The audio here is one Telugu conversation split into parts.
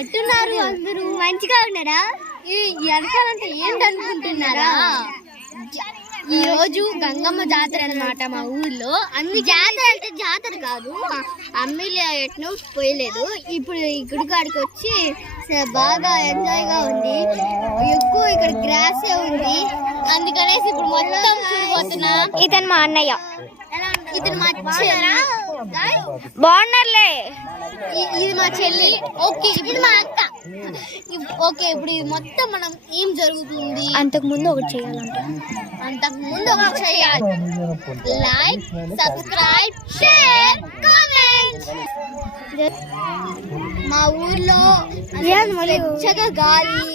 ఎట్టున్నారు అందరూ? మంచిగా ఉన్నారా? ఈ వెనకాలంటే ఏంటనుకుంటున్నారా? ఈ రోజు గంగమ్మ జాతర అన్నమాట మా ఊర్లో. అన్ని జాతర అంటే జాతర కాదు, అమ్మిలే ఎట్నో పోయలేదు. ఇప్పుడు ఈ గుడికాడికి వచ్చి బాగా ఎంజాయ్ గా ఉంది. ఎక్కువ ఇక్కడ గ్రాస్ ఉంది, అందుకనేసి ఇప్పుడు మొత్తం చూడిపోతున్నా. ఇతను మా అన్నయ్య, ఇతను మా బాగున్నారులే. ఇది మా చెల్లి. ఓకే, ఇది మా అక్క. ఓకే, ఇప్పుడు ఇది మొత్తం మనం ఏం జరుగుతుంది, అంతకు ముందు ఒకటి చేయాలి. Like, subscribe, share, comment. మా ఊర్లో వెచ్చగా గాలి,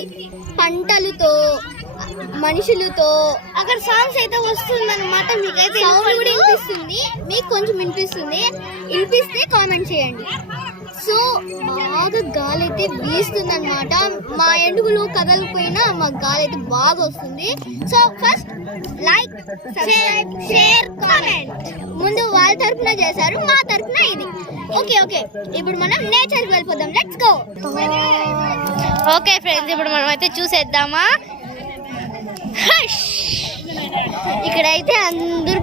పంటలతో, మనుషులతో, అక్కడ సాంగ్స్ అయితే వస్తుంది అనమాట. మీకైతే సౌండ్ కూడా వినిపిస్తుంది, మీకు కొంచెం వినిపిస్తే కామెంట్ చేయండి. సో బాగా గాలి అయితే వీస్తుంది అనమాట. మా ఎండుగులు కదలిపోయినా మా గాలి అయితే బాగా వస్తుంది. So first like, share, comment. ముందు వాళ్ళ తరఫున చేశారు, మా తరఫున ఇది. ఓకే, ఇప్పుడు మనం నేచర్కి వెళ్ళిపోదాం. Let's go. ఓకే ఫ్రెండ్స్, ఇప్పుడు మనం అయితే చూసేద్దామా. ఇక్కడైతే అందరూ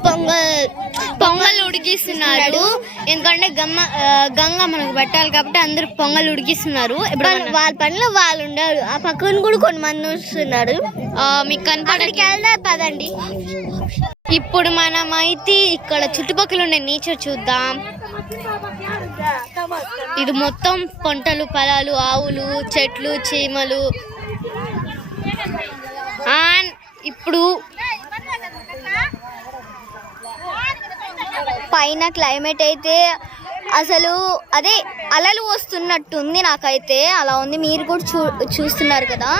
పొంగల్ ఉడికిస్తున్నారు. ఎందుకంటే గంగ మనకు పెట్టాలి కాబట్టి అందరూ పొంగల్ ఉడికిస్తున్నారు. ఇప్పుడు వాళ్ళ పనులు వాళ్ళు ఉండరు. ఆ పక్కన కూడా కొంతమంది వస్తున్నారు. మీకు కనపడకి వెళ్దాం పదండి. ఇప్పుడు మనం అయితే ఇక్కడ చుట్టుపక్కల ఉండే నేచర్ చూద్దాం. ఇది మొత్తం పంటలు, పొలాలు, ఆవులు, చెట్లు, చీమలు. ఇప్పుడు పైన క్లైమేట్ అయితే అసలు అదే అలలు వస్తున్నట్టుంది. నాకైతే అలా ఉంది, మీరు కూడా చూస్తున్నారు కదా.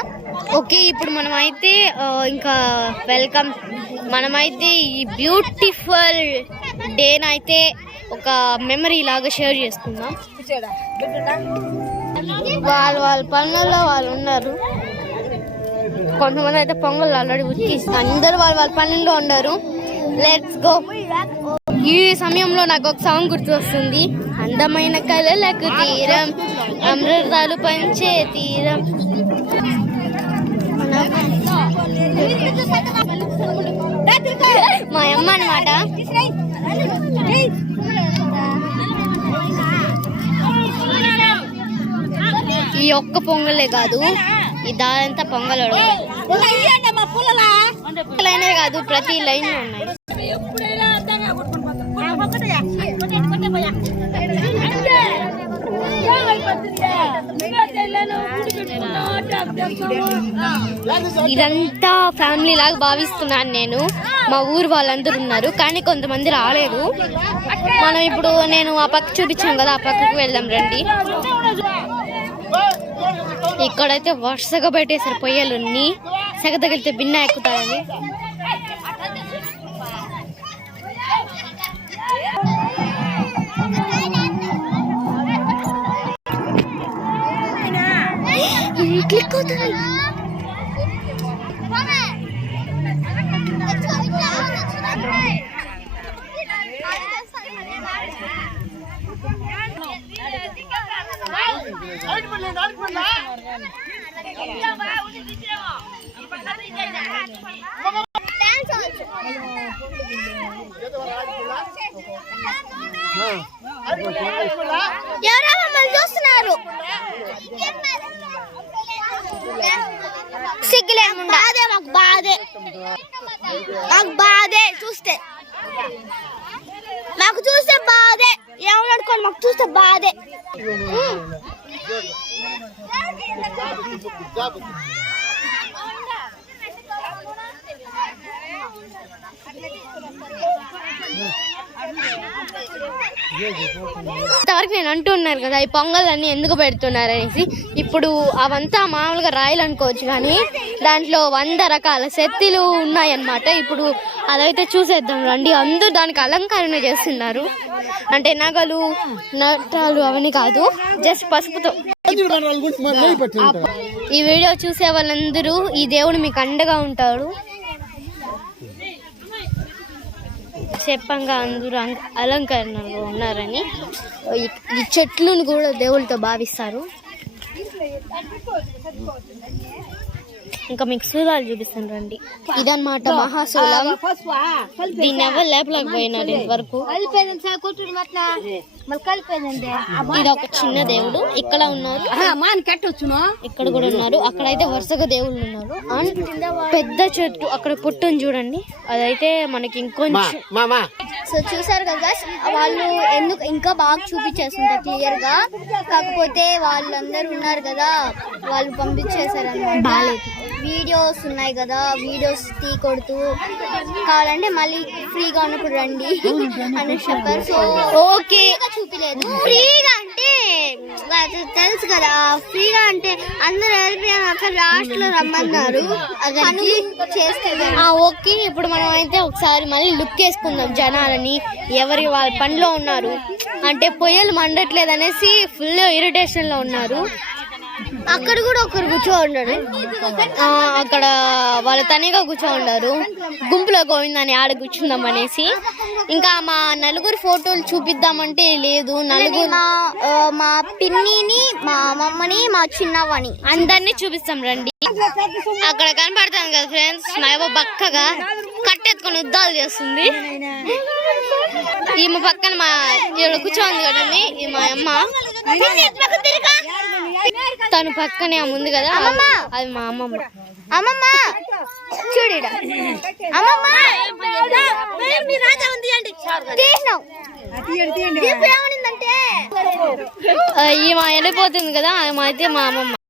ఓకే, ఇప్పుడు మనమైతే ఇంకా వెల్కమ్. మనమైతే ఈ బ్యూటిఫుల్ డేనైతే ఒక మెమరీ లాగా షేర్ చేసుకుందాం. వాళ్ళ పనుల్లో వాళ్ళు ఉన్నారు. కొంతమంది అయితే పొంగల్ ఆల్రెడీ ఉతికిస్తారు. అందరూ వాళ్ళ పనుల్లో ఉన్నారు. Let's go. ఈ సమయంలో నాకు ఒక సాంగ్ గుర్తు వస్తుంది. అందమైన కళలకు తీరం, అమృతాలు పంచే తీరం. మా అమ్మ అన్నమాట. ఈ ఒక్క పొంగలే కాదు, ఈ దారంతా పొంగల్ లైనే కాదు, ప్రతి లైన్ ఉన్నాయి. ఇదంతా ఫ్యామిలీ లాగా భావిస్తున్నాను నేను. మా ఊరు వాళ్ళందరూ ఉన్నారు, కానీ కొంతమంది రాలేదు. మనం ఇప్పుడు నేను ఆ పక్క చూపించాను కదా, ఆ పక్కకు వెళ్దాం రండి. ఇక్కడైతే వరుసగా పెట్టేసారు పొయ్యలున్ని. సెగ తగిలితే బిన్న ఎక్కుతాయని. క్లిక్ అవుతుంది. ఎవరో మమ్మల్ని చూస్తున్నారు. సిగ్గులేకుండా మాకు బాధే చూస్తే, బాధే. ఏమనుకోండి, మాకు చూస్తే బాధే. ఇంతవరకు నేను అంటున్నారు కదా ఈ పొంగళ్ళన్నీ ఎందుకు పెడుతున్నారు అనేసి. ఇప్పుడు అవంతా మామూలుగా రాయలు అనుకోవచ్చు, కానీ దాంట్లో 100 రకాల శక్తులు ఉన్నాయన్నమాట. ఇప్పుడు అదైతే చూసేద్దాం రండి. అందరూ దానికి అలంకరణ చేస్తున్నారు. అంటే నగలు, నటాలు అవన్నీ కాదు, జస్ట్ పసుపుతో. ఈ వీడియో చూసే వాళ్ళందరూ ఈ దేవుడు మీకు అండగా ఉంటాడు. చెప్పంగా అందరూ అలంకరణలో ఉన్నారని. ఈ చెట్లను కూడా దేవుళ్ళతో భావిస్తారు. ఇంకా మీకు సూలాలు చూపిస్తాను రండి. ఇదన్నమాట మహాశూలం. దీన్ని ఎవరు లేపలేకపోయినారు ఇంతవరకు. ఇది ఒక చిన్న దేవుడు. ఇక్కడ ఉన్నారు, ఇక్కడ కూడా ఉన్నారు. అక్కడైతే వరుసగా దేవుళ్ళు ఉన్నారు. పెద్ద చెట్టు అక్కడ పుట్టుని చూడండి, అదైతే మనకి ఇంకొంచెం. సో చూసారు కదా వాళ్ళు ఎందుకు ఇంకా బాగా చూపించేస్తుంటారు క్లియర్ గా. కాకపోతే వాళ్ళందరూ ఉన్నారు కదా, వాళ్ళు పంపించేశారు అన్నమాట. వీడియోస్ ఉన్నాయి కదా, వీడియోస్ తీకొడుతూ కావాలంటే మళ్ళీ ఫ్రీగా ఉన్నప్పుడు రండి అని చెప్పారు. సో ఓకే చూపిలేదు. ఫ్రీగా అంటే తెలుసు కదా, ఫ్రీగా అంటే అందరూ వెళ్ళిపోయారు, అక్కడ లాస్ట్ లో రమ్మన్నారు చేస్తే. ఓకే, ఇప్పుడు మనం అయితే ఒకసారి మళ్ళీ లుక్ వేసుకుందాం జనాలని, ఎవరి వాళ్ళ పనిలో ఉన్నారు. అంటే పొయ్యలు మండట్లేదు అనేసి ఫుల్ ఇరిటేషన్ లో ఉన్నారు. అక్కడ కూడా ఒకరు కూర్చో ఉన్నారు, అక్కడ వాళ్ళు తనిగా కూర్చో ఉన్నారు. గుంపులో గోవిందని ఆడ కూర్చుందాం అనేసి. ఇంకా మా నలుగురు ఫోటోలు చూపిద్దామంటే లేదు, నలుగురు మా పిన్నిని, మా అమ్మమ్మని, మా చిన్నవ్వని అందరినీ చూపిస్తాం రండి. అక్కడ కనపడతాను కదా ఫ్రెండ్స్, మా అవ్వ బక్కగా కట్టెత్తుకొని యుద్ధాలు చేస్తుంది. ఈమె పక్కన మా కూర్చోంది కదండి, ఈ మా అమ్మ. తను పక్కనే ఉంది కదా, అది మా అమ్మమ్మ. అమ్మమ్మ చూడు, ఈమె వెళ్ళిపోతుంది కదా, ఆమె అయితే మా అమ్మమ్మ.